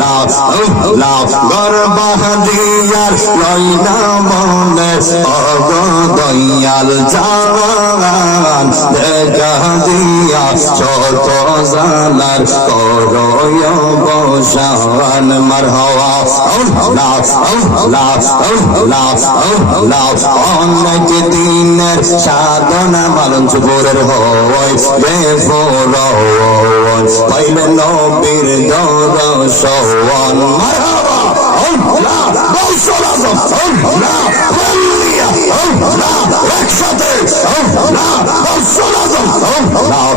লাও লাও গর্বাহাদিয়ার লইনা মনে অগ দয়াল জান শত জালার করয় বসান লাও লাও অনেক দিনের সাধনা মালন চুপুরের হয় বেফর পাইলে নবীর দরশন মারহাবা! আল্লাহ গৌসল আজম আল্লাহ বলিয়া আল্লাহ একসাথে আল্লাহ গৌসল আজম আল্লাহ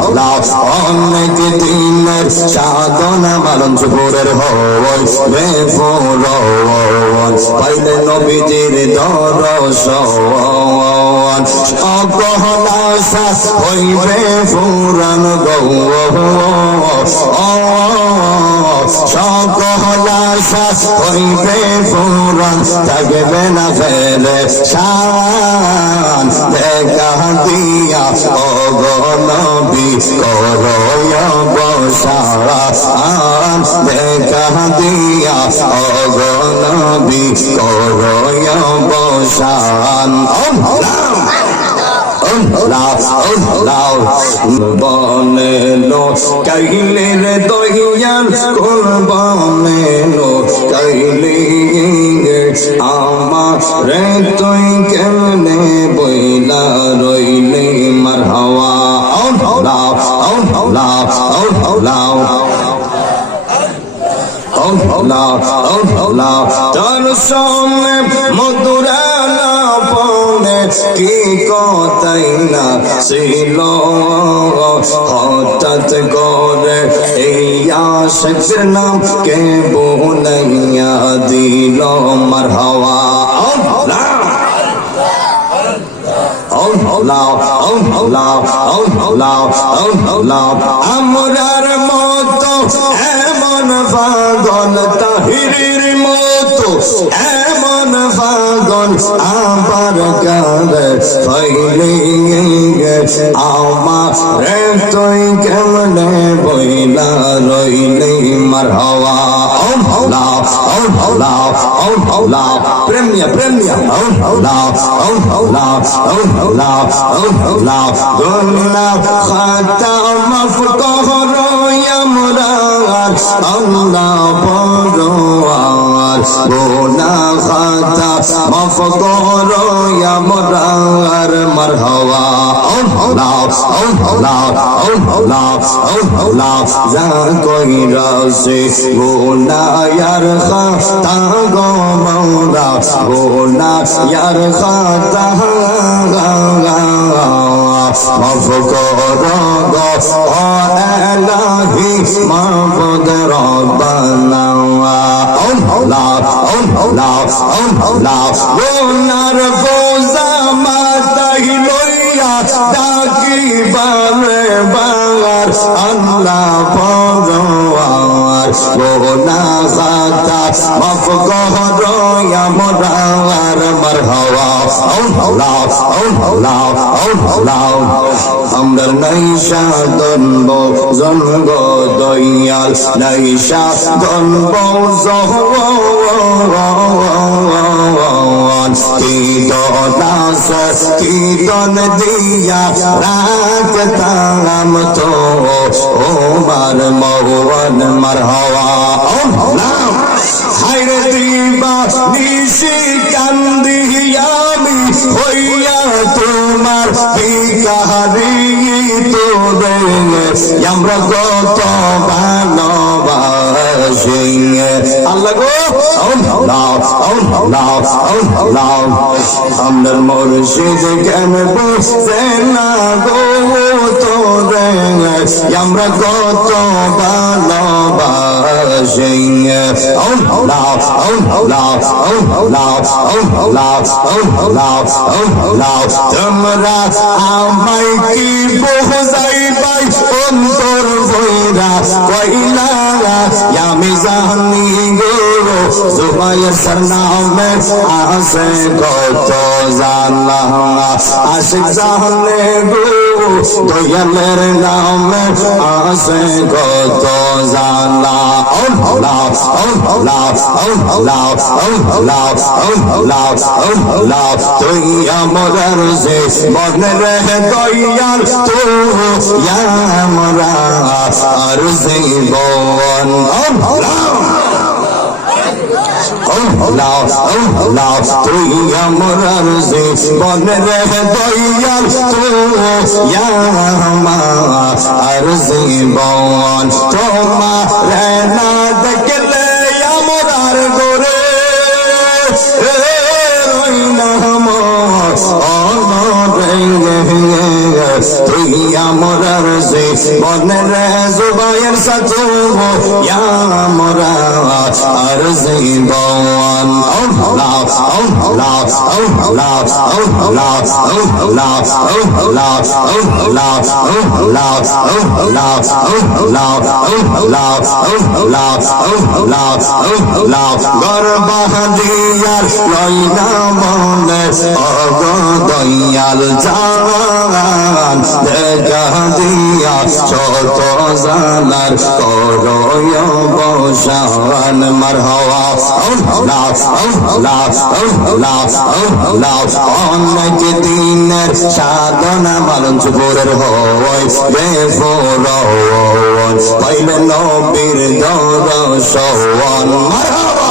আল্লাহ অনেক দিনের সাধনা চুপুরের হয় বেফর পাইলে নবীজির দরশন হইবে ফুরান সকহলাসা হইবে ফুরান থাকবে না ফেলে শান দেখা দিয়া অগনবী করয় বসান দেখা দিয়া অগনবী করয় বসান বনে লো কাইলে রে দহিয়ান কোন বনে লো কাইলে আমার রে তুই কেমনে বইলা রইলে মার হাওয়া লাও লাও লাও তার সামনে মধুরা কি কথাই না ছিল? হঠাৎ করে এই আশেকের নাম কে বলাইয়া দিল? মার হাওয়া আমরার মতো এমন পাগল তাহিরির মতো পাগল আবার কারে ফাইলে আমার রে তুই কেমনে বইলা রইলে মার হওয়া? প্রেমিয়া প্রেমিয়া খাতা মাফ কর আমরার আল্লাহ পরওয়ার গুন্না খাতা মাফ কর আমরার মারহাওয়া যা কই রাসে গুনায়ার খাতা গো মৌলা গুনায়ার খাতা মাফ কর গো ও এলাহি মাবুদ রব্বানা গুনার বোঝা মাতাই লইয়া ডাকি বারে বার আল্লাহ পরওয়ার গোনা খাতা মাফ কর আমরার মারহাওয়া আমরা নাইশা দন্ব জন্ম দয়াল। নাইশা দন্ব কীর্তনাস কীর্তন দিয়া রাখতাম তো ওমার মৌবন মারহাওয়া হাইরে দিবা নিশি কান্দি আমি হইয়া তোমার বিকারি তো আমরা কত ভালোবাসি আল্লাহ গো। আমার মুর্শিদ কেন বসে না গো তোরে? আমরা কত ভালোবাসি তোমরা আমায় কি বোঝাই পাই অন্তর বইরা কইলা আমি জানি গো জুবাইর নামে আসে কত জানা আশিক জানে গো দয়ালের নামে আসে কত জানা মনে রে দয়াল তো আমরা আর জীবন তুই আমার যে মনে রে দয়াল তো আর জীবন তোমার না দেখলে আমার গোরে তুই আমার যে মনের জুবাইয়ের সাথে আমরা আর জীবন গর্বাহাদিয়ার লইনা মনে অগ দয়াল জান দেখা দিয়া ছোট জানার করয় বসান মার হওয়া অনেক দিনের সাধনা মালন চুপুরের হয়, বেফর পাইলে নবীর দর্শন মার হওয়া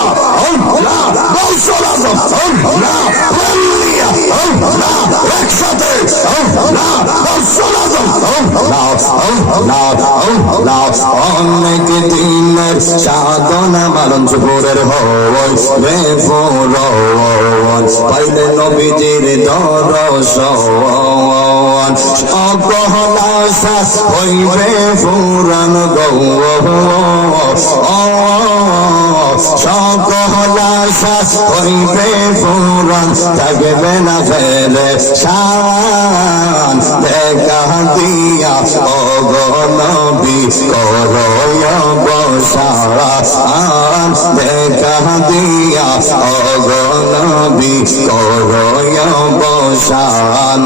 একসাথে অনেক দিনের সাধনা মালন চুপুরের হয় বেফর পাইলে নবীজির দর্শন অগ্রহণাশা হইবে ফুরান গৌ সকলাশা হইবে ফুরান থাকবে না ফেলে শান দেখা দিয়া অগনবী করয় বসান দেখা দিয়া অগনবী করয় বসান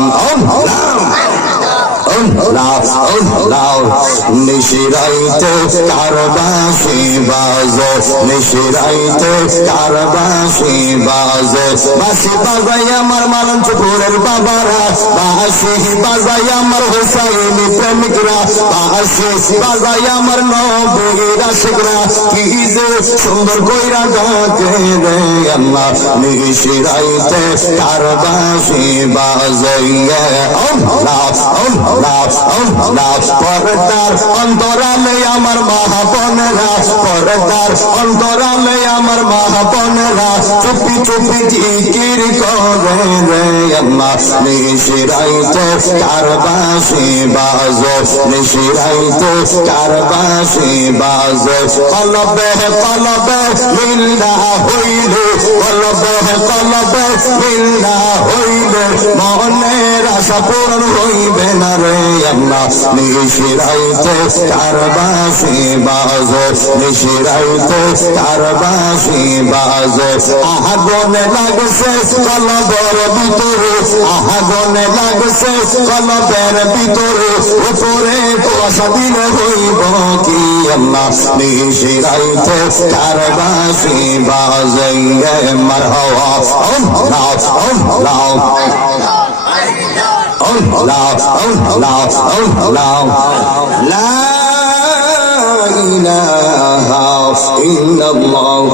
নিশিরাইতে কারবাসি বাজে নিশিরাইতে কারবাসি বাজে বাসি বাজাই আমার মালন চুপুরের বাবারা বাসি বাজাই আমার হুসাইনি প্রেমিকরা বাসি বাজাই আমার নবীরা শিখরা কি যে সুন্দর কইরা ডাকে রে আল্লাহ নিশিরাইতে কারবাসি বাজে আল্লাহ আল্লাহ আল্লাহ পর্দার অন্তরালে আমার মহাপনেরা পর্দার অন্তরালে আমার মহাপনেরা চুপি চুপি জিকির করে রে আল্লাহ নিশিরাইতে কারবাসি বাজে, নিশিরাইতে কারবাসি বাজে। কলবে কলবে মিল্লা হইলে কলবে কলবে মিল্লা হইলে মনের আশা পূরণ হইবে না রে আল্লাহ নিশিরাইতে কারবাসি বাজে নিশিরাইতে কারবাসি বাজে আগুনে লাগছে কলবের ভিতরে আগুনে লাগছে কলবের ভিতরে উপরে কুয়াশা দিলে হইব কি আল্লাহ নিশিরাইতে কারবাসি বাজে মার হওয়া আল্লাহ আল্লাহ Allah, Allah, Allah, La ilaha illallah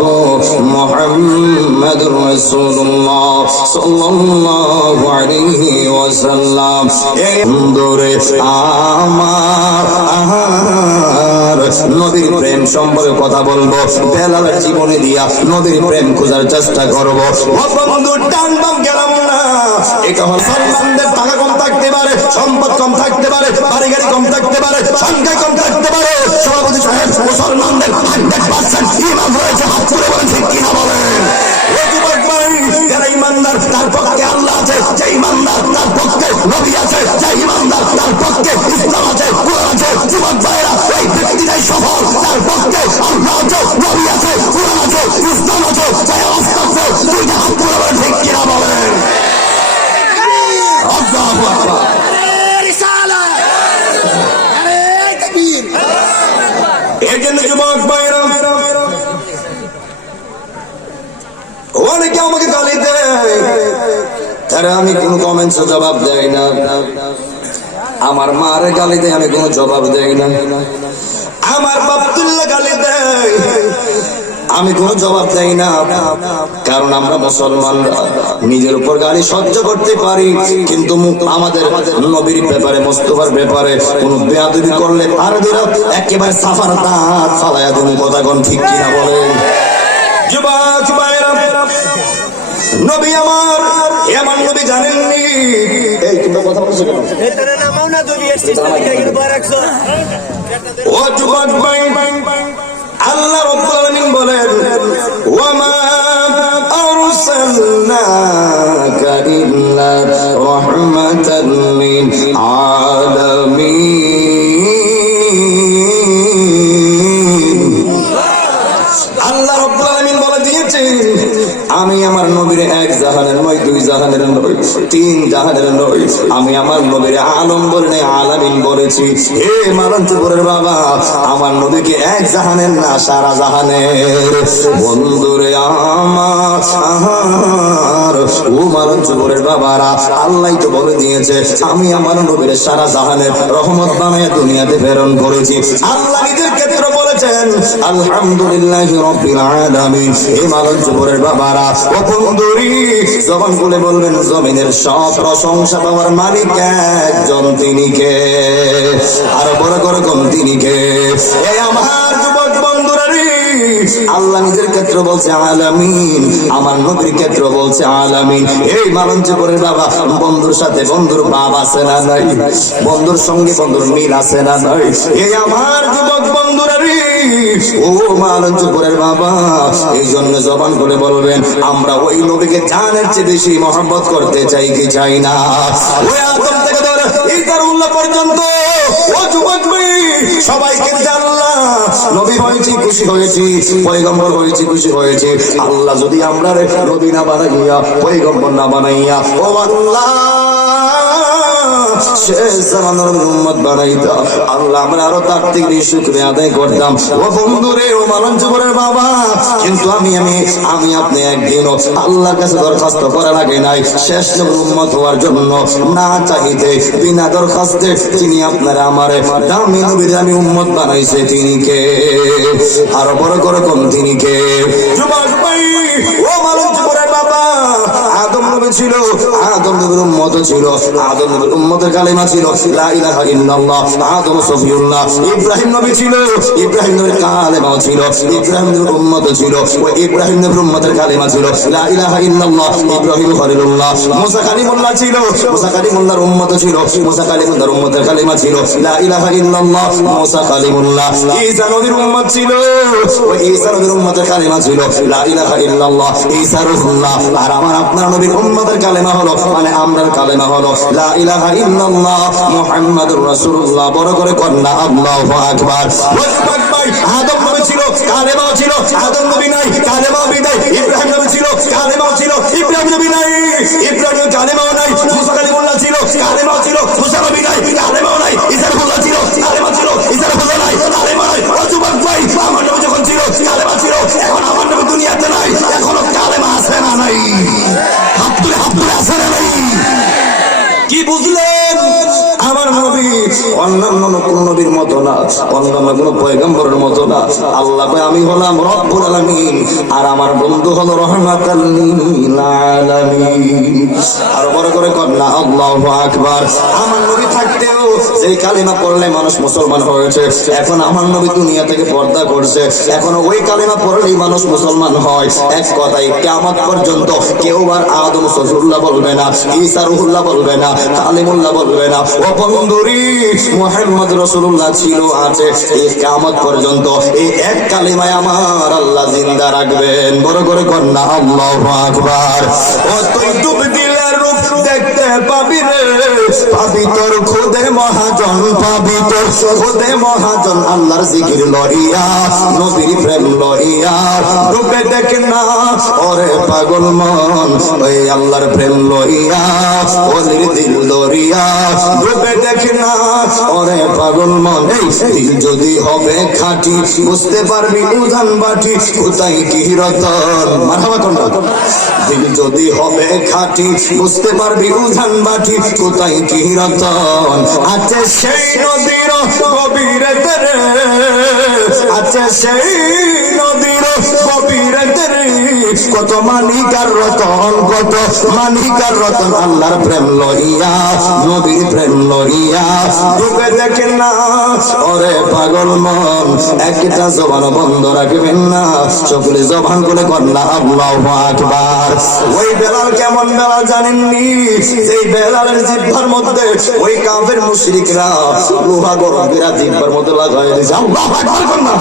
Muhammadur Rasulullah sallallahu alaihi wasallam দূরে আমার নবীর প্রেম সম্পর্কে কথা বলব। বেলালের জীবনে দিয়া নবীর প্রেম খোঁজার চেষ্টা করব। বন্ধু, টান বাম গেলাম এটা হল সন্তানদের টাকা কম থাকতে পারে, সম্পদ কম থাকতে পারে বাড়ি গাড়ি কম থাকতে পারে, সংখ্যা কম থাকতে পারে। সভাপতি মুসলমানদের হান্ড্রেড পার্সেন্ট ইমান রয়েছে তুলে বলেন ঠিক কিনা বলেন যারা তার পক্ষে আল্লাহ আছে যে ইমানদার তার কমেন্টস জবাব দেই না। আমার মার গালি দেয়, আমি কোনো জবাব দেই না। আমার বাপতুল্লাহ গালি দেয়, আমি কোনো জবাব দেই না। কারণ আমরা মুসলমানরা নিজের উপর গালি সহ্য করতে পারি, কিন্তু আমাদের নবীর ব্যাপারে, মোস্তফার ব্যাপারে কোন বেয়াদবি করলে আর দিরা একেবারে সাফার দাঁত ফালাইয়া তুমি কথা কোন ঠিক কিনা বলেন। যুবক ভাইরা নবী আমার এমন নবী জানেননি। এই তোমরা কথা বলছো কেন? ও যুবক ভাই আল্লাহ রাব্বুল আলামিন বলেন ওয়ামা আরসালনাকা ইল্লা রাহমাতান লিল আলামিন। আমি আমার নবীর এক জাহানের নয় দুই জাহানের নয় তিন জাহানের নয় আমি আমার নবীর আলম বলে নাই, আলামিন বলেছি। হে মালন্তপুরের বাবা, আমার নবীকে এক জাহানের না, সারা জাহানের। বন্ধুরে আমার ও মালন্তপুরের বাবারা, আল্লাহ তো বলে দিয়েছে, আমি আমার নবীর সারা জাহানের রহমত বানায় দুনিয়াতে প্রেরণ করেছি। আল্লাহ নিজের ক্ষেত্রে বলেছেন, আলহামদুলিল্লাহ রব্বিল আলামিন। হে মালঞ্চপুরের বাবারা ও বন্ধুরি জবান খুলে বলবেন, জমিনের সব প্রশংসা পাওয়ার মালিক একজন তিনি কে? আর বড় করে কোন তিনি কে? আমার যুবক বন্ধুরা আল্লাহ নিজের ক্ষেত্র বলছে আলামিন, আমার নবীর ক্ষেত্র বলছে আলামিন। এই মালঞ্চপুরের বাবা, বন্ধুর সাথে বন্ধুর বাপ আছে না নাই? বন্ধুর সঙ্গে বন্ধুর মিল আছে না নাই? এই আমার যুবক বন্ধুরা ও মালঞ্চপুরের বাবা এই জন্য জবান করে বলবেন, আমরা ওই নবীকে জানের চেয়ে বেশি মহব্বত করতে চাই কি চাই না? পর্যন্ত হয়েছি, খুশি হয়েছি হয়েছি, খুশি হয়েছি। আল্লাহ যদি আমরা নবী না বানাইয়া, পয়গম্বর না বানাইয়া, ও আল্লাহ। শেষ জামানার উম্মত বানাইতা। আল্লাহ আমরা আরও তার থেকে শুক্রিয়া আদায় করতাম। ও বন্ধু রে, ও মালন জীবনের বাবা, কিন্তু আমি আমি আমি আপনি একদিন আল্লাহর কাছে দরখাস্ত করা লাগে নাই। শেষ নবীর হওয়ার জন্য না চাইতে বিনা দরখাস্তে তিনি আপনারা আমার দামি নবীর আমি উম্মত বানাইছে তিনি কে? আরও বড় করে কোন তিনি কে? ও মালন ছিল? আদম নবীর উম্মত ছিল, আদম নবীর উম্মতের কালেমা ছিল, লা ইলাহা ইল্লাল্লাহ, আদম সফিউল্লাহ। ইব্রাহিম নবী ছিল, ইব্রাহিম নবীর কালেমা ছিল, ইব্রাহিম নবীর উম্মত ছিল, ও ইব্রাহিম নবীর উম্মতের কালেমা ছিল, লা ইলাহা ইল্লাল্লাহ, ইব্রাহিম খলিলুল্লাহ। মুসা কালিমুল্লাহ ছিল, মুসা কালিমুল্লাহর উম্মত ছিল, মুসা কালিমুল্লাহর উম্মতের কালেমা ছিল, লা ইলাহা ইল্লাল্লাহ, মুসা কালিমুল্লাহ। ঈসা নবীর উম্মত ছিল, ও ঈসা নবীর উম্মতের কালেমা ছিল, লা ইলাহা ইল্লাল্লাহ, ঈসা আর আমার আপনার নবীর উম্মতের কালেমা হলো মানে আমরার কালেমা হলো লা ইলাহা ইল্লাল্লাহ মুহাম্মাদুর রাসূলুল্লাহ বড় করে কন্যা আল্লাহু আকবার আদম নবী ছিল কালেমাও ছিল আদম নবী নাই কালেমাও বিদায় ইব্রাহিম নবী ছিল কালেমাও ছিল ইব্রাহিম নবী নাই ইব্রাহিম কালেমাও নাই মুসা কালিমুল্লাহ ছিল কালেমাও ছিল মুসা নবী নাই কালেমাও নাই ঈসা রূহুল্লাহ ছিল কালেমা ছিল নাই কালেমা নাই ভাই আমার নবী যখন ছিল কালেমা ছিল এখন আমার নবী দুনিয়াতে নাই এখনও কালেমা আছে না নাই অন্যান্য কোন নবীর মতো না, অন্যান্য পয়গম্বরের মতো না। আল্লাহ আমি হলাম রব্বুল আর আমার বন্ধু হলো রহমাতাল আর বড় করে কন্যা আকবার। আমার নবী থাকতেও কালিমা পড়লে মানুষ মুসলমান হয়েছে, এখন আমার নবী দুনিয়া থেকে পর্দা করছে। এখন ওই কালিমা পড়লেই মানুষ মুসলমান হয়। এক কথাই কিয়ামত পর্যন্ত কেউ আর আদম সফিউল্লাহ বলবে না, ঈসা রুহুল্লাহ বলবে না কালিমুল্লাহ বলবে না। ও বন্ধুরি মুহাম্মদ রসুল্লাহ ছিল আছে এই কামত পর্যন্ত এই এক কালিমায় আমার আল্লাহ জিন্দা রাখবেন। বড় করে কন্যা আল্লাহ আকবার। ও তুই ডুব রূপ দেখতে পাবি তোর খুদে মহাজন, পাবি তোর খুদে মহাজন, আল্লাহর প্রেম দেখ না, ওরে পাগল মন, ওই আল্লাহর প্রেম দিল দেখ না, ওরে পাগল মন, এই যদি হবে খাটি, বুঝতে পারবি উজান বাটি, কোথায় কি রতন? মারহাবা দিল যদি হবে খাটি, বুঝতে পারবি উজান বাটি কোথায় কি রতন আছে সেই নদীর গভীরে আছে সেই নদীর কত মানিকার রতন, কত মানিকার রতন, আল্লাহর প্রেম লইয়া, নবীর প্রেম লইয়া। রূপে দেখেন না, ওরে পাগল মন, একটা জবান বন্ধ রাখবেন না সকলে জবান করে কন্যা আল্লাহ আকবার। ওই বেলাল কেমন বেলাল জানেননি? সেই বেলালের জিহ্বার মধ্যে ওই কাফের মুশরিকরা লোহা গরম বিরা জিহ্বার মধ্যে লাগাই দিয়েছে। আল্লাহ আকবার কন্যা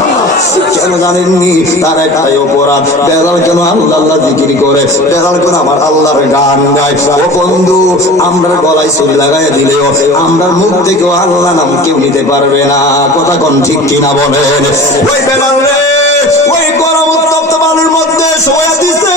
কেন জানেননি? তার একটাই অপরাধ। বেলাল কেন আল্লাহ আল্লাহ জিকির করে। দেখার পর আমার আল্লাহর গান গায় ও বন্ধু আমরা গলায় সুর লাগাই দিলেও আমরা মুখ থেকেও আল্লাহ নাম কেউ নিতে পারবে না। কথা কোন ঠিক কিনা বলেন? ওই বেলাল রে, ওই গরম উত্তপ্ত বালুর মধ্যে সময় দিছে।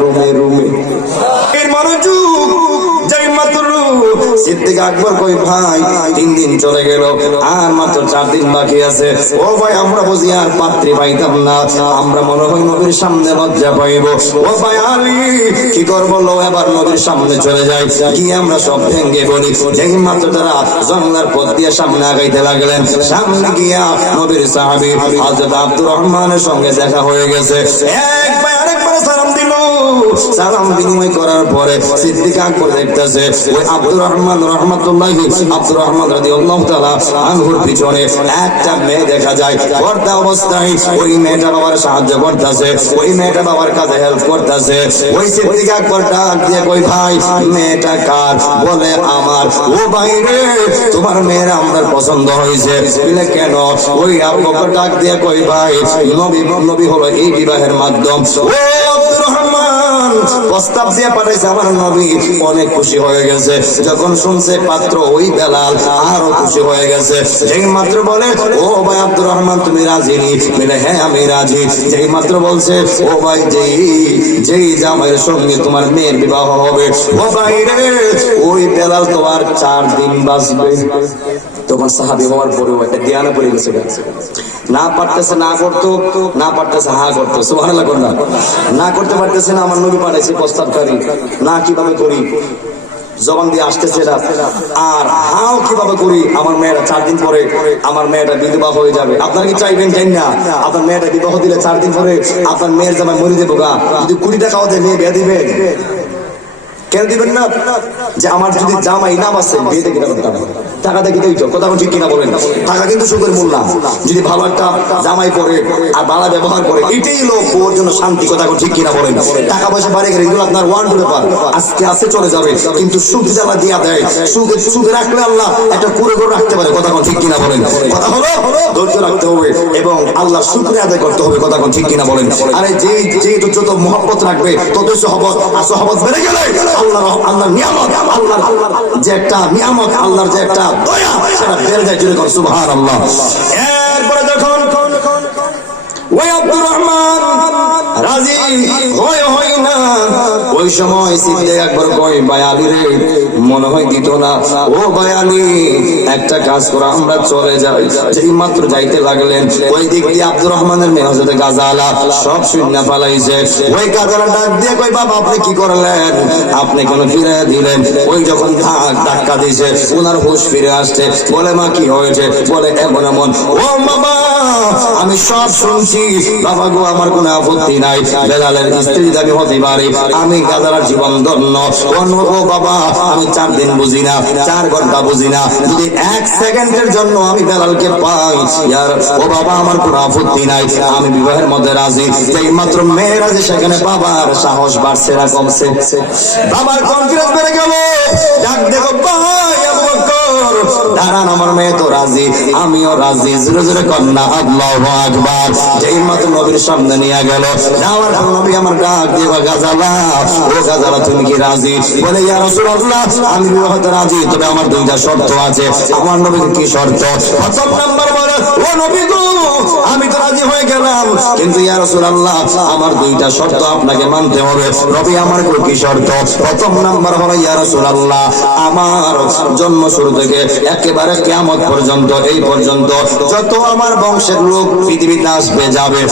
রুমে রুমে। সিদ্দিক আকবর কই, ভাই, তিন দিন চলে গেল, আর মাত্র চার দিন বাকি আছে। ও ভাই, আমরা বুঝি আর পাইতাম না। আমরা মনে হয় নবীর সামনে লজ্জা পাইব। ও ভাই আলী কি লো, এবার নবীর সামনে চলে যাই। কি আমরা সব ভেঙ্গে বলি যেই মাত্র তারা জঙ্গলার পথ দিয়ে সামনে আগাইতে লাগলেন, সামনে গিয়া নবীর সাহাবী আব্দুর রহমানের সঙ্গে দেখা হয়ে গেছে। এক ভাই আরেকবার সালাম বিনিময় করার পরে সিদ্দিক আকবর দেখতেছে, ওই আব্দুর রহমান রহমাতুল্লাহি, আব্দুর রহমান তাআলা আনহুর পিছনে একটা মেয়ে দেখা যায়, পর্দা অবস্থায় ওই মেয়েটা বাবার সাহায্য করতেছে, ওই মেয়েটা বাবার কাজে হেল্প করতেছে, ওই সিদ্দিক আকবর ডাক দিয়ে কই ভাই, মেয়েটা কার? বলে, আমার। ও ভাই রে, তোমার মেয়ের আমার পছন্দ হয়েছে। বলে, কেন? ওই আব্বু ডাক দিয়ে কই ভাই, নবী নবী হলো এই বিবাহের মাধ্যম। ও আব্দুর রহমান প্রস্তাব দিয়ে পাঠাইছে আমার নবী, অনেক খুশি হয়ে গেছে। যখন শুনছে পাত্র ওই বেলাল, আরও খুশি হয়ে গেছে। যেই মাত্র বলে, ও ভাই আব্দুর রহমান, তুমি রাজি নি? বলে হ্যাঁ আমি রাজি। যেই মাত্র বলছে, ও ভাই, যেই যেই জামাইয়ের সঙ্গে তোমার মেয়ের বিবাহ হবে। ও ভাই রে, ওই বেলাল তোমার চার দিন বাঁচবে। তখন সাহাবি হওয়ার পরেও একটা জ্ঞানে পড়ে গেছে না পারতেছে না করতো, না পারতেছে হা করতো। সুবহানাল্লাহ কন্যা না? করতে পারতেছে না, আমার নবী পাঠাইছে প্রস্তাবকারী। না কীভাবে করি? জবান দিয়ে আসতেছে এরা আর হাও কীভাবে করি? আমার মেয়েরা চার দিন পরে, আমার মেয়েটা বিধবা হয়ে যাবে। আপনারা কি চাইবেন চাই না? আপনার মেয়েটা বিবাহ দিলে চার দিন পরে, আপনার মেয়ের জামাই মরে দেবো গা। যদি কুড়ি টাকাও দেয় মেয়ে বিয়ে দিবেন কেন দিবেন না যে আমার যদি জামাই নাম আছে বিয়েতে কিনা করতে হবে টাকা দেখি তো, কথা ঠিক কিনা বলেন? টাকা কিন্তু সুখের মূল না। যদি ভালো একটা জামাই পরে আর বালা ব্যবহার করে, এটাই লোক ওর জন্য শান্তি, কথা ঠিক কিনা বলেন? টাকা পয়সা বাড়ে গেলে এগুলো আপনার ওয়ান টু ব্যাপার আজকে আসে চলে যাবে। কিন্তু সুখ জ্বালা দিয়া দেয় সুখ সুখ রাখলে আল্লাহ একটা পুরো করে রাখতে পারে, কথা ঠিক কিনা বলেন? কথা হলো, ধৈর্য রাখতে হবে এবং আল্লাহ শুক্রিয়া আদায় করতে হবে, কথা ঠিক কিনা বলেন? আরে যে যে যত মহব্বত রাখবে তত সহবত, আর সহবত বেড়ে গেলে আল্লাহ আল্লাহ নিয়ামত আল্লাহ যে একটা নিয়ামত, আল্লাহর যে একটা দয়া, সেটা বেড়ে যায় জুড়ে কর সুবহান আল্লাহ এরপরে দেখুন। ওই আব্দুর রহমান। রাজি? হয় হয় না। ওই সময় সিদ্ধে একবার কই বায়ালি রে, মনে হয় দিত না। ও বায়ালি একটা কাজ আমরা চলে যাই। মাত্র যাইতে লাগলেন, ওই দিক দিয়ে আব্দুর রহমানের মেয়ে হজরত গাজালা সব শূন্য পালাইছে ওই গাজালা ডাক দিয়ে কই বাবা, আপনি কি করলেন? আপনি কেন ফিরে দিলেন? ওই যখন ধাক ধাক্কা দিয়েছে ওনার হুশ ফিরে আসছে। বলে, মা, কি হয়েছে? বলে, এমন এমন। ও বাবা আমি সব শুনছি। বাবা গো, আমার কোনো আপত্তি নাই। বেলালের স্ত্রী আমি হতে পারি, আমি গাজার জীবন ধন্য। ও বাবা, আমি চার দিন বুঝি না, চার ঘণ্টা বুঝি না। যদি এক সেকেন্ডের জন্য আমি বেলালকে পাই, ইয়ার, ও বাবা, আমার কোনো আপত্তি নাই। আমি বিবাহের মধ্যে রাজি। যেই মাত্র মেয়ে রাজি, সেখানে বাবার সাহস বাড়ছে না, কমছে। বাবার কনফিডেন্স বেড়ে গেল। ডাক দেখো ভাই দাঁড়ান আমার মেয়ে, তো রাজি। আমিও রাজি। জোরে জোরে কন্যা আল্লাহ আকবার। যেই নবীর সামনে নিয়ে গেল যাওয়ার নবী আমার ডাক দিবা গাজালা, ও গাজালা, তুমি কি রাজি? বলে, ইয়া আমি বিবাহতে রাজি। তবে আমার দুইটা শর্ত আছে। আমার নবীর কি শর্ত? প্রথম নাম্বার নবী আমি তো রাজি হয়ে গেলাম। কিন্তু আমার দুইটা শর্ত আপনাকে মানতে হবে। আমার কি শর্ত? প্রথম নাম্বার হলো আমার জন্ম শুরু থেকে একেবারে পর্যন্ত, এই পর্যন্ত যত আমার বংশের লোক পৃথিবীতে আসবে, যাবে।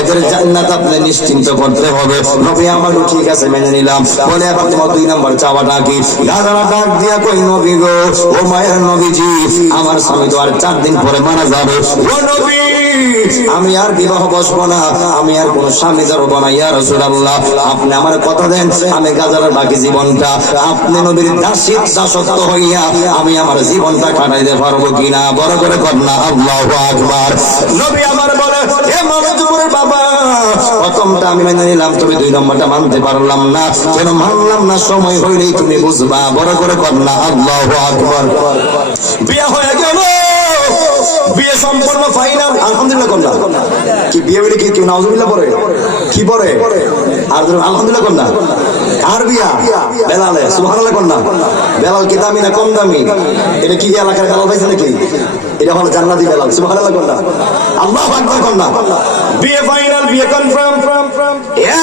এদের জান্নাত আপনি নিশ্চিন্ত করতে হবে। নবী আমার ঠিক আছে, মেনে নিলাম। বলে এবার তোমার দুই নাম্বার চাওয়াটা কি? ডাক দিয়া কই, নবী গো? ও মায়ের নবীজি, আমার স্বামী তো আর চার দিন পরে মারা যাবে। আমি আর বিবাহ বসবো না, আমি আর কোন স্বামী ধরবো না, ইয়া রাসূলুল্লাহ। আপনি আমার কথা দেন, আমি গাজার বাকি জীবনটা। আপনি নবীর দাসী, দাসত্ব হইয়া আমি আমার জীবনটা কাটাইতে পারব কিনা? বড় করে কন্যা আল্লাহু আকবার। নবী আমার বলে হে বাবা, প্রথমটা আমি মেনে নিলাম, তুমি দুই নম্বরটা মানতে পারলাম না। কেন মানলাম না? সময় হইলেই তুমি বুঝবা। বড় করে কন্যা আল্লাহু আকবার। বিয়ে হয়ে গেল। বিয়ে সম্পূর্ণ ফাইনাল আলহামদুলিল্লাহ কন্যা। কি বিয়ে হইলে কি কেউ নাউজুবিল্লাহ পড়ে কি পড়ে আর আলহামদুলিল্লাহ কন্যা। আর বিয়া? বেলালে, সুবহানাল্লাহ কন্যা। বেলাল কি দামি না কম দামি? এটা কি এলাকার বেলাল পাইছে নাকি? এটা হলো জান্নাতি বেলাল, সুবহানাল্লাহ কন্যা। আল্লাহু আকবার কন্যা। বিয়ে ফাইনাল বিয়ে কনফার্ম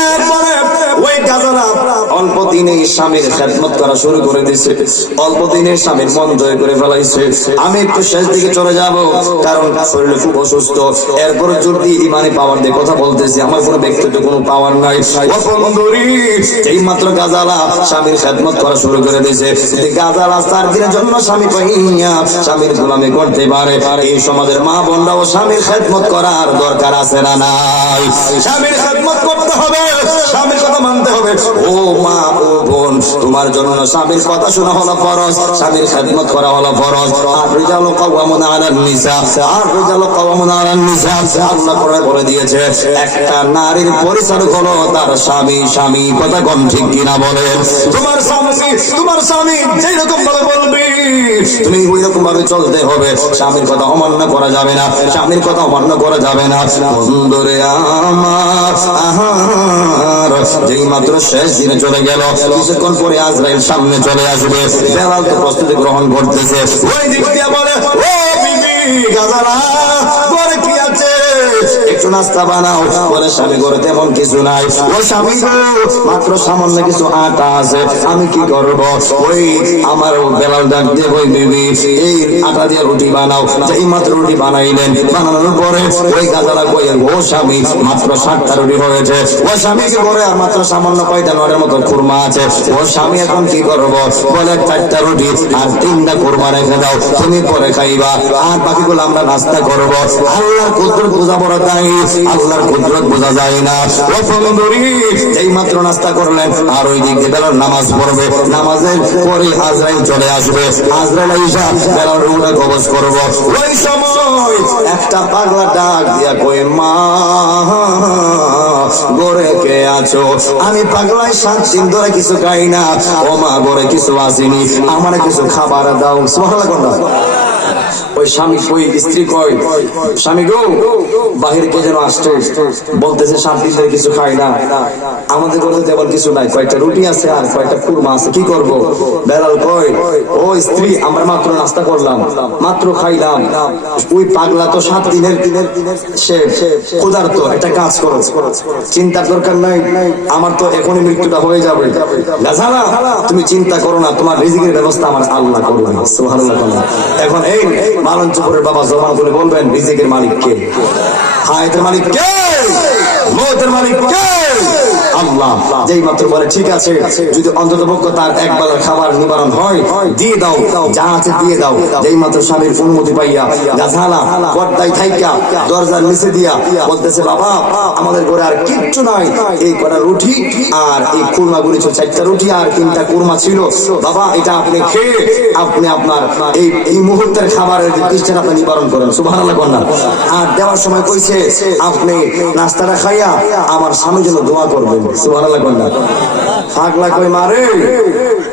এরপরে ওই গাজারা অল্প দিনে স্বামীর খেদমত করা শুরু করে দিছে। অল্প দিনে স্বামীর মন জয় করে ফেলাইছে। আমি একটু শেষ দিকে চলে যাব, কারণ শরীরে খুব অসুস্থ। এরপর যদি ইমানি পাওয়ার দিয়ে কথা বলতেছি। আমার কোনো ব্যক্তিগত কোনো পাওয়ার নাই। এই মাত্র গাজালা স্বামীর খেদমত করা শুরু করে গাজালা চার দিনের জন্য স্বামী পাইয়া স্বামীর গোলামি করতে পারে। এই সমাজের মা বোনরাও স্বামীর খেদমত করার দরকার আছে না নাই? স্বামীর খেদমত করতে হবে, স্বামীর কথা মানতে হবে। ও মা ও বোন, তোমার জন্য স্বামীর কথা শোনা হলো ফরজ, স্বামীর খেদমত করা হলো ফরজ। আর রিজাল কাওয়ামুন আলান নিসা, আর রিজাল কাওয়ামুন আলান নিসা, আল্লাহ করে বলে দিয়েছে, একটা নারীর পরিচালক হলো তার স্বামী স্বামী কথা কম ঠিক কিনা বলে তোমার স্বামী তোমার স্বামী যেই রকম ভাবে বলবে, তুমি ওই রকম ভাবে চলতে হবে। স্বামীর কথা অমান্য করা যাবে না, স্বামীর কথা অমান্য করা যাবে না। বন্ধুরে আমার আহার যেই মাত্র শেষ দিনে চলে গেল। কিছুক্ষণ পরে আজরাইল সামনে চলে আসবে। বেলাল তো প্রস্তুতি গ্রহণ করতেছে। ওই দিক দিয়ে বলে, ও বিবি গাজারা একটু নাস্তা বানাও, বলে স্বামী করে তেমন কিছু নাই। ও স্বামী মাত্র সামান্য কিছু আটা আছে, আমি কি করব? ওই আমার বেলাল ডাক দিয়ে ওই বিবি এই আটা দিয়ে রুটি বানাও। যেই মাত্র রুটি বানাইলেন, বানানোর পরে ওই গাজারা কইলেন, ও স্বামী, মাত্র ষাটটা রুটি হয়েছে। ও স্বামীকে করে আর মাত্র সামান্য কয়টা নড়ের মতো খুরমা আছে। ও স্বামী এখন কি করব? বলে, চারটা রুটি আর তিনটা খুরমা রেখে দাও, তুমি পরে খাইবা। আর বাকিগুলো আমরা নাস্তা করব। আল্লাহর কুদরত বোঝা বড় তাই আমি পাগলায় সাত দিন ধরে কিছু খাই না। ও মা গড়ে কিছু আসেনি। আমার কিছু খাবার দাও। সুবহানাল্লাহ ওই স্বামী ওই স্ত্রী কয় স্বামী গো, বাহির কে যেন আসছে? বলতেছে শান্তি কিছু খাই না। আমাদের ঘরে তেমন কিছু নাই। কয়েকটা রুটি আছে আর কয়েকটা কুরমা আছে, কি করব? বেলাল কয় ও স্ত্রী, আমরা মাত্র নাস্তা করলাম। মাত্র খাইলাম। ওই পাগলা তো সাত দিনের সে ক্ষুধার্ত, একটা কাজ করো। চিন্তার দরকার নাই, আমার তো এখনই মৃত্যুটা হয়ে যাবে। তুমি চিন্তা করো না, তোমার রিজিকের ব্যবস্থা আমার আল্লাহ করবে এখন এই মালঞ্চপুরের বাবা জমান করে বলবেন রিজিকের মালিক কে? হায়াতের মালিক কে? মতের মালিক কে? আল্লাহ। যেই মাত্র বলে, ঠিক আছে, যদি অন্তত তার এক বেলার খাবার নিবারণ হয়, দিয়ে দাও, যা আছে দিয়ে দাও। যেই মাত্র স্বামীর অনুমতি পাইয়া গাছালা পর্দায় থাইকা, দরজার নিচে দিয়া, বলতেছে, বাবা, আমাদের ঘরে আর কিচ্ছু নাই। এই কটা রুটি আর এই কুরমা গুলি ছিল, চারটা রুটি আর তিনটা কুরমা ছিল। বাবা, এটা আপনি খেয়ে আপনি আপনার এই এই মুহূর্তের খাবারের তৃষ্ণাটা আপনি নিবারণ করেন। সুবহানাল্লাহ, কন্যা। আর দেওয়ার সময় কইছে, আপনি নাস্তাটা খাইয়া আমার স্বামী জন্য দোয়া করবেন।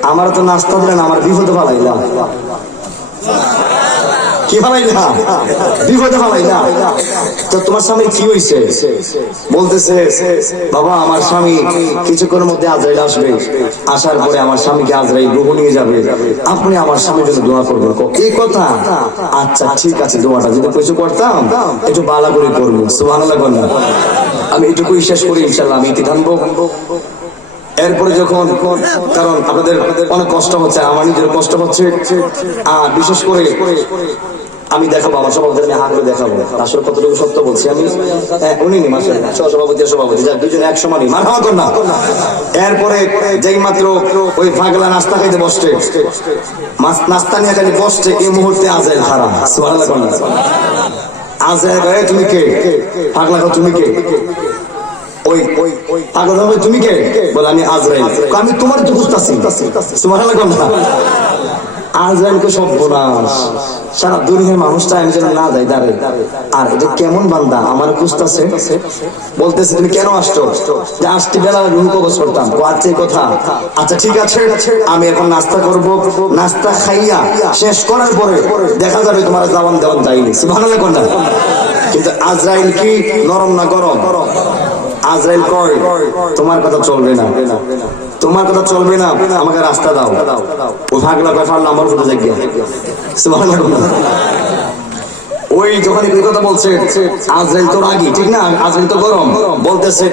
আমার তো নাস্তা দিলেন আমার বিপদে ফালাইলা কি ফালাইলা বিপদে ফালাইলা তো তোমার স্বামী কি হইছে? বলতেছে, বাবা, আমার স্বামী কিছুক্ষণের মধ্যে আজরাইল আসবে। আসার পরে আমার স্বামীকে আজরাইল গ্রহ নিয়ে যাবে। আপনি আমার স্বামীর জন্য দোয়া করবেন। এই কথা? আচ্ছা ঠিক আছে, দোয়াটা যদি কিছু করতাম, একটু বালা করে করব। সুবহানাল্লাহ আমি এটুকুই শেষ করি, ইনশাল্লাহ আমি ইতি টানবো এরপরে যখন কারণ আপনাদের অনেক কষ্ট হচ্ছে আমার নিজের কষ্ট হচ্ছে। আর বিশেষ করে আমি দেখাবো আমার সভাপতি আমি করে দেখাবো। আসলে কতটুকু সত্য বলছি আমি? হ্যাঁ, উনি নি মাসে সভাপতি সভাপতি দুজনে এক সমানই মার হাওয়া না। এরপরে যেই মাত্র ওই পাগলা নাস্তা খাইতে বসছে নাস্তা নিয়ে খালি বসছে এই মুহূর্তে আজের খারাপ সুবহানাল্লাহ গায়ে তুমি কে? পাগলা তুমি কে? ওই ওই পাগল হবে তুমি কে? বলে আমি আজরাইল। আমি তোমার তো বুঝতেছি। সুবহানাল্লাহ কর না। আজরাইলকে সর্বনাশ সারা দুনিয়ার মানুষটা আমি যেন না যাই দাঁড়ে আর এটা কেমন বান্দা? আমার খুঁজতেছে। বলতেছে তুমি কেন আসছো? যে আসতে বেলা রুম কবচ করতাম। ও আচ্ছা কথা। আচ্ছা ঠিক আছে আমি এখন নাস্তা করব। নাস্তা খাইয়া শেষ করার পরে দেখা যাবে তোমার জাবান দেওয়ান যায়নি। সুবহানাল্লাহ কর না। কিন্তু আজরাইল কি নরম না গরম? আজরাইল কয়, তোমার কথা চলবে না। তোমার কথা চলবে না, আমাকে রাস্তা দাও। ও ভাগলা কয় ফাড়লাম আমার কথা জায়গা ওই যখন এই কথা বলছে, আজরাইল তো রাগি, ঠিক না? আজরাইল তো গরম। বলতেছে,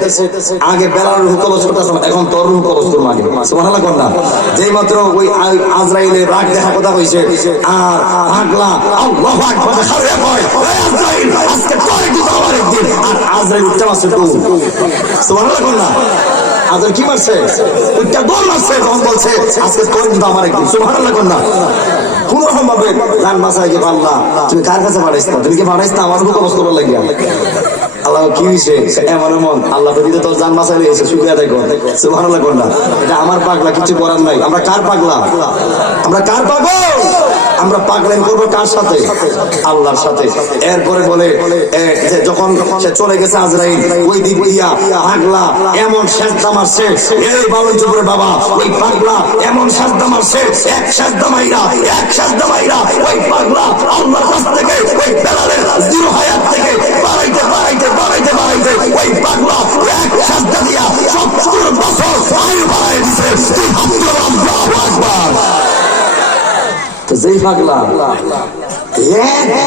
আগে বেলার রুহ কবজ করতেছে এখন তোর রুহ কবজ করব আগে। সুবহানাল্লাহ কর না? যেই মাত্র ওই আজরাইলের রাগ দেখা কথা হইছে আর পাগলা আল্লাহু আকবার খারে কয় আজরাইল, আজকে তোর একদিন আমার একদিন আর আজরাইল উঠতে মারছে তো সুবহানাল্লাহ কর না? আজরাইল কি মারছে? উঠতে দৌড় মারছে, তখন বলছে, আজকে তোর কিন্তু আমার একদিন? সুবহানাল্লাহ কর না? কোন রকম ভাবে গান মাসায় যে আল্লাহ। তুমি কার কাছে পাঠাইছ তুমি কি পাঠাইছ আমার বুকে বস্তু করবার লাগিয়া? আল্লাহ, কি হইছে? এমন এমন আল্লাহ যদি তোর জান মাসায় রয়েছে শুক্রিয়া দেখো সুবহানাল্লাহ কোনটা এটা আমার পাগলা, কিছু করার নাই। আমরা কার পাগলা? আমরা কার পাগল? আমরা পাগলাম করব কার সাথে? আল্লাহর সাথে। এরপরে বলে যখন সে চলে গেছে আজরাইল, ওই দিক দিয়া পাগলা, এমন শেষদা মারছে। এই বাবন চুপুরে বাবা, ওই পাগলা এমন শেষদা মারছে, এক শেষদা মাইরা, এক শেষদা মাইরা ওই পাগলা আল্লাহর কাছ থেকে ওই বেলালের জিরো হায়াত থেকে বাড়াইতে বাড়াইতে বাড়াইতে বাড়াইতে ওই পাগলা এক শেষদা দিয়া সত্তর বছর বাড়াই দিছে। যেই পাগলা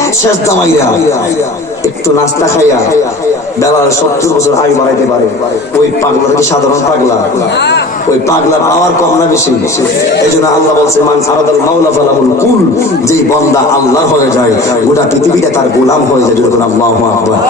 এক শেষ দামাইয়া একটু নাস্তা খাইয়া বেলার সত্তর বছর আয়ু বাড়াইতে পারে। ওই পাগলা থেকে সাধারণ পাগলা? ওই পাগলার পাওয়ার কম না বেশি। এই জন্য আল্লাহ বলছে, মান সারাদাল মাওলা ফালামুল কুল। যেই বন্দা আল্লাহ হয়ে যায়, গোটা পৃথিবীটা তার গোলাম হয়ে যায়, যেরকম আল্লাহ আকবার।